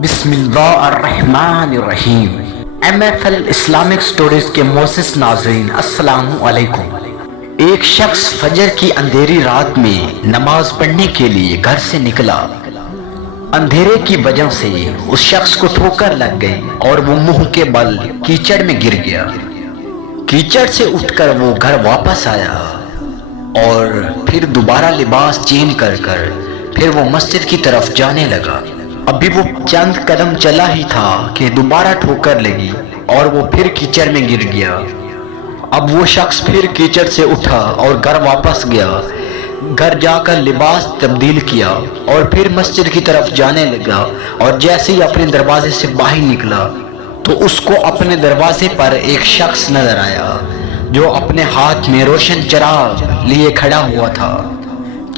بسم اللہ الرحمن الرحیم۔ MFL اسلامک سٹوریز کے موسس ناظرین السلام علیکم۔ ایک شخص فجر کی اندھیری رات میں نماز پڑھنے کے لیے گھر سے نکلا۔ اندھیرے کی وجہ سے اس شخص کو ٹھوکر لگ گئی اور وہ منہ کے بل کیچڑ میں گر گیا۔ کیچڑ سے اٹھ کر وہ گھر واپس آیا اور پھر دوبارہ لباس چینج کر پھر وہ مسجد کی طرف جانے لگا۔ ابھی وہ چند قدم چلا ہی تھا کہ دوبارہ ٹھوکر لگی اور وہ پھر کیچڑ میں گر گیا۔ اب وہ شخص پھر کیچڑ سے اٹھا اور گھر واپس گیا۔ گھر جا کر لباس تبدیل کیا اور پھر مسجد کی طرف جانے لگا، اور جیسے ہی اپنے دروازے سے باہر نکلا تو اس کو اپنے دروازے پر ایک شخص نظر آیا جو اپنے ہاتھ میں روشن چراغ لیے کھڑا ہوا تھا۔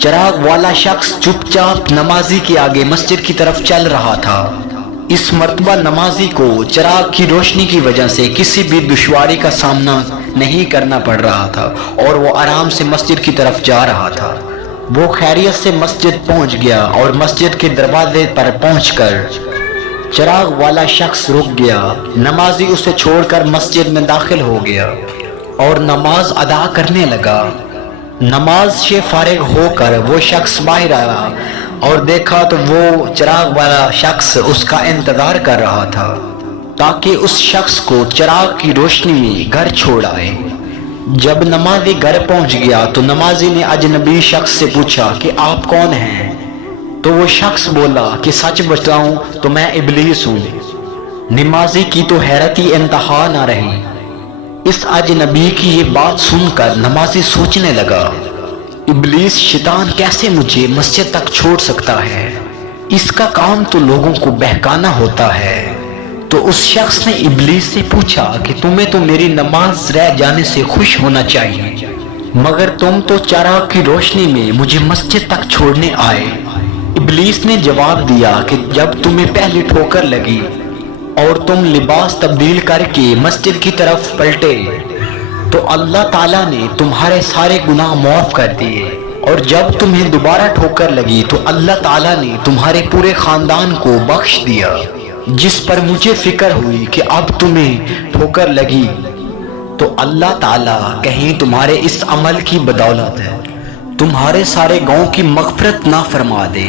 چراغ والا شخص چپ چاپ نمازی کے آگے مسجد کی طرف چل رہا تھا۔ اس مرتبہ نمازی کو چراغ کی روشنی کی وجہ سے کسی بھی دشواری کا سامنا نہیں کرنا پڑ رہا تھا اور وہ آرام سے مسجد کی طرف جا رہا تھا۔ وہ خیریت سے مسجد پہنچ گیا اور مسجد کے دروازے پر پہنچ کر چراغ والا شخص رک گیا۔ نمازی اسے چھوڑ کر مسجد میں داخل ہو گیا اور نماز ادا کرنے لگا۔ نماز سے فارغ ہو کر وہ شخص باہر آیا اور دیکھا تو وہ چراغ والا شخص اس کا انتظار کر رہا تھا تاکہ اس شخص کو چراغ کی روشنی میں گھر چھوڑ آئے۔ جب نمازی گھر پہنچ گیا تو نمازی نے اجنبی شخص سے پوچھا کہ آپ کون ہیں؟ تو وہ شخص بولا کہ سچ بتاؤں تو میں ابلیس ہوں۔ نمازی کی تو حیرتی انتہا نہ رہی۔ اس اجنبی کی یہ بات سن کر نمازی سوچنے لگا، ابلیس شیطان کیسے مجھے مسجد تک چھوڑ سکتا ہے؟ اس کا کام تو لوگوں کو بہکانا ہوتا ہے۔ تو اس شخص نے ابلیس سے پوچھا کہ تمہیں تو میری نماز رہ جانے سے خوش ہونا چاہیے، مگر تم تو چراغ کی روشنی میں مجھے مسجد تک چھوڑنے آئے۔ ابلیس نے جواب دیا کہ جب تمہیں پہلی ٹھوکر لگی اور تم لباس تبدیل کر کے مسجد کی طرف پلٹے تو اللہ تعالیٰ نے تمہارے سارے گناہ معاف کر دیے، اور جب تمہیں دوبارہ ٹھوکر لگی تو اللہ تعالیٰ نے تمہارے پورے خاندان کو بخش دیا۔ جس پر مجھے فکر ہوئی کہ اب تمہیں ٹھوکر لگی تو اللہ تعالیٰ کہیں تمہارے اس عمل کی بدولت تمہارے سارے گاؤں کی مغفرت نہ فرما دے،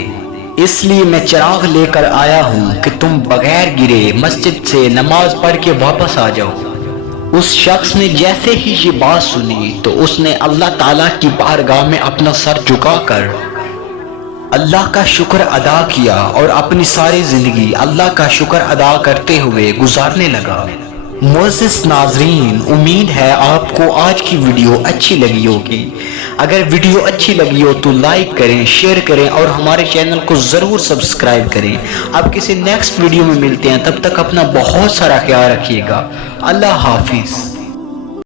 اس لیے میں چراغ لے کر آیا ہوں کہ تم بغیر گرے مسجد سے نماز پڑھ کے واپس آ جاؤ۔ اس شخص نے جیسے ہی یہ بات سنی تو اس نے اللہ تعالیٰ کی بارگاہ میں اپنا سر جھکا کر اللہ کا شکر ادا کیا اور اپنی ساری زندگی اللہ کا شکر ادا کرتے ہوئے گزارنے لگا۔ معزز ناظرین، امید ہے آپ کو آج کی ویڈیو اچھی لگی ہوگی۔ اگر ویڈیو اچھی لگی ہو تو لائک کریں، شیئر کریں اور ہمارے چینل کو ضرور سبسکرائب کریں۔ اب کسی نیکسٹ ویڈیو میں ملتے ہیں، تب تک اپنا بہت سارا خیال رکھیے گا۔ اللہ حافظ۔